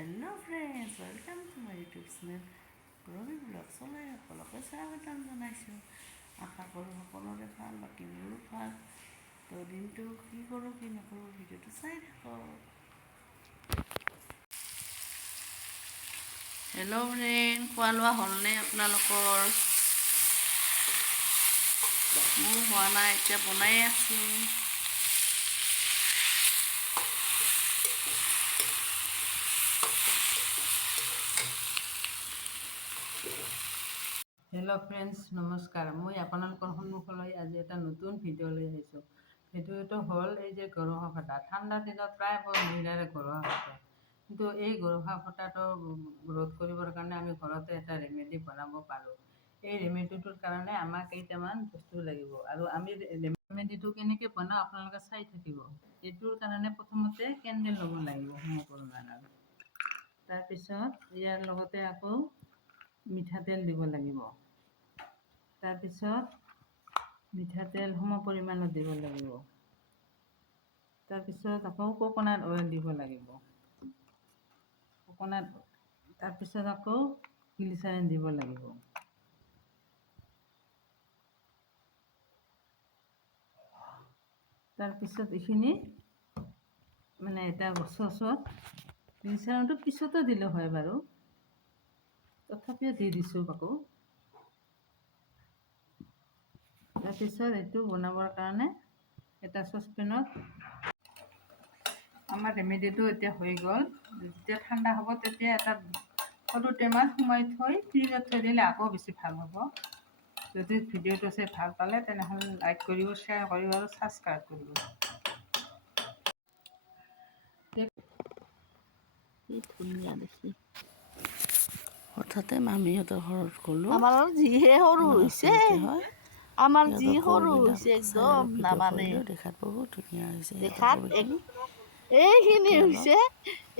Hello friends, welcome to my YouTube channel. Robi Vlog চলাই সকলোকে স্বাগতম জনাইছোঁ। আশা কৰোঁ সকলোৰে ভাল, বাকী মোৰো ভাল। তো দিনটো কি কৰোঁ কি নকৰোঁ ভিডিঅ'টো চাই থাকক। হেল্ল' ফ্ৰেণ্ড, খোৱা লোৱা হ'লনে আপোনালোকৰ? মোৰ হোৱা নাই, এতিয়া বনাই আছোঁ। হেল্ল' ফ্ৰেণ্ডছ, নমস্কাৰ। মই আপোনালোকৰ সন্মুখলৈ আজি এটা নতুন ভিডিঅ' লৈ আহিছোঁ। ভিডিঅ'টো হ'ল এই যে গৰহা ফটা। ঠাণ্ডাৰ দিনত প্ৰায় মহিলাৰে গৰহা ফটা, কিন্তু এই গৰহা ফটাটো ৰোধ কৰিবৰ কাৰণে আমি ঘৰতে এটা ৰেমেডি বনাব পাৰোঁ। এই ৰেমেডিটোৰ কাৰণে আমাক কেইটামান বস্তু লাগিব, আৰু আমি ৰেমেডিটো কেনেকৈ বনাওঁ আপোনালোকে চাই থাকিব। এইটোৰ কাৰণে প্ৰথমতে কেণ্ডেল ল'ব লাগিব সমপৰিমাণৰ। তাৰপিছত ইয়াৰ লগতে আকৌ মিঠাতেল দিব লাগিব। তাৰপিছত মিঠাতেল সমপৰিমাণত দিব লাগিব। তাৰপিছত আকৌ কোকোনাট অইল দিব লাগিব। তাৰপিছত আকৌ গ্লিচাৰিন দিব লাগিব। তাৰপিছত এইখিনি মানে এটা চচত, গ্লিচাৰিনটো পিছতো দিলে হয় বাৰু, তথাপিও দি দিছোঁ আকৌ। তাৰপিছত এইটো বনাবৰ কাৰণে এটা চচপেনত আমাৰ ৰেমেডিটো এতিয়া হৈ গ'ল। যেতিয়া ঠাণ্ডা হ'ব তেতিয়া এটা সৰু টেমাত সোমাই থৈ ফ্ৰিজত থৈ দিলে আকৌ বেছি ভাল হ'ব। যদি ভিডিঅ'টো চাই ভাল পালে তেনেহ'লে লাইক কৰিব, শ্বেয়াৰ কৰিব আৰু ছাবস্ক্ৰাইব কৰিব। কি ধুনীয়া দেখি। হঠাতে মামীহঁতৰ ঘৰত গ'লোঁ। আমাৰ যিহে সৰু আমাৰ হৈছে, ওচৰতে হয়। আমাৰ যি সিহঁতৰ সৰু গৰুবিলাক হৈছে চাই একদম অলপ ভিডিঅ' নামানে। কৰিলোঁ। দেখাত বহুত ধুনীয়া হৈছে সিহঁতৰ দেখাত গৰুখিনি। এইখিনি তাকে অলপ হৈছে,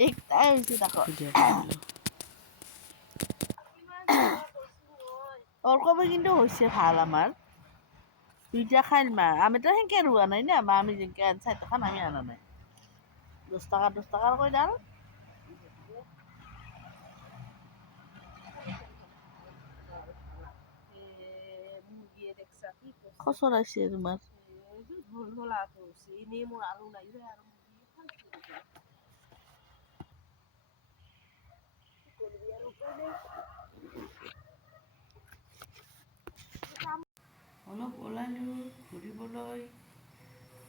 একটাই হৈছে তাকো। ভিডিঅ' কৰিলোঁ। ওলকবি কিন্তু হৈছে ভাল আমাৰ। দুইটা খাই আমিতো সেনেকে ৰোৱা নাই না, আমি যেনেকে আনছা তখন আমি আনা নাই। 10 টকা কৈ দাম। খচৰাইছে তোমাৰ। অলপ ওলালোঁ ঘূৰিবলৈ।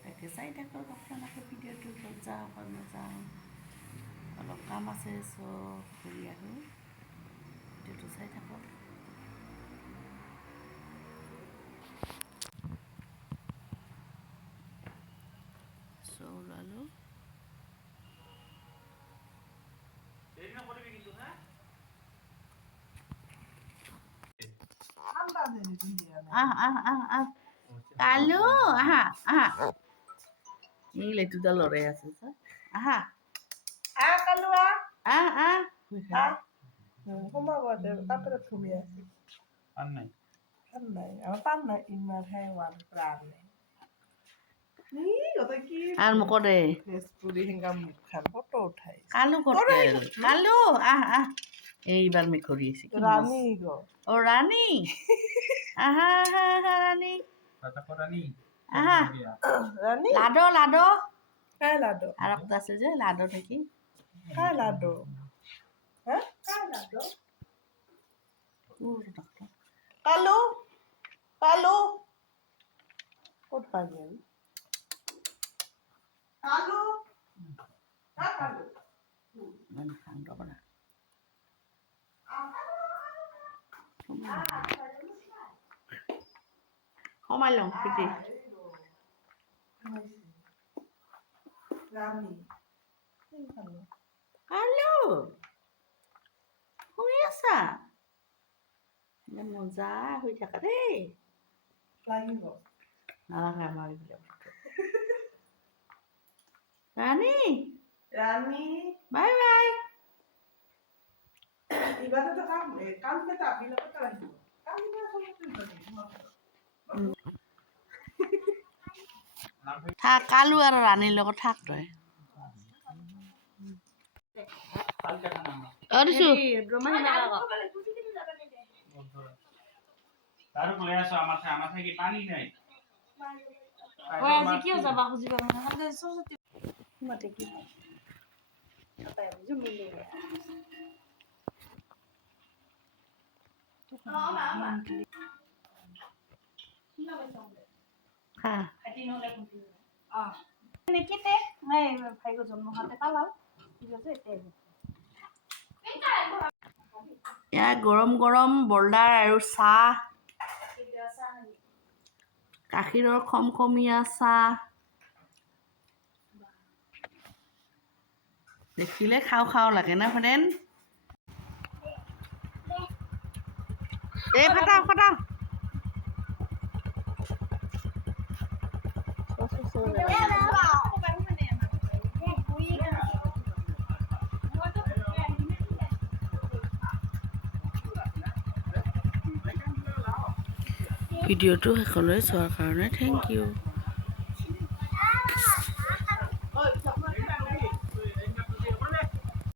তাকে চাই থাকক আপোনালোকে ভিডিঅ'টো, যাওঁ বা নাযাওঁ। অলপ কাম আছে, চব ঘূৰি আহোঁ। ভিডিঅ'টো চাই থাকক। ওলালোঁ। কালু আহা আহা, এই লেটুটা লৰাই আছে, আহা কালু আহ সোমাব তাতে থুমি আছে। পান নাই আমাৰ পান নাই, ইমান হে প্ৰাণ নাই। আর মুখ দে কালু করতে কালু আহ আহ এইবার মেঘরি এসে রানী গো ও রানী আহা আহা আহা রানী আহা লাডো লাডো কাই লাডো আর একটা আছে যে লাডো নাকি কাই লাডো হ্যাঁ কাই লাডো কালু কালু কোট পানি কালু কালু মানে ঠান্ডা করা সোমাইলং পিটি কালু শুই আছা মজা হৈ থাকা দেই লাগিব নালাগে আমাৰ ৰাণী ৰাণী বাই বাই ইবাৰতো কাম কেইটা বিলাকত আহিব থাক কালু আৰু ৰাণীৰ লগত থাক তই আৰিছো খা এয়া গৰম গৰম বল্ডাৰ আৰু চাহ গাখীৰৰ খমখমীয়া চাহ দেখিলে খাওঁ খাওঁ লাগে না ফ্ৰেণ্ড এই ফাটাও ফাটাও ভিডিঅ'টো শেষলৈ চোৱাৰ কাৰণে থেংক ইউ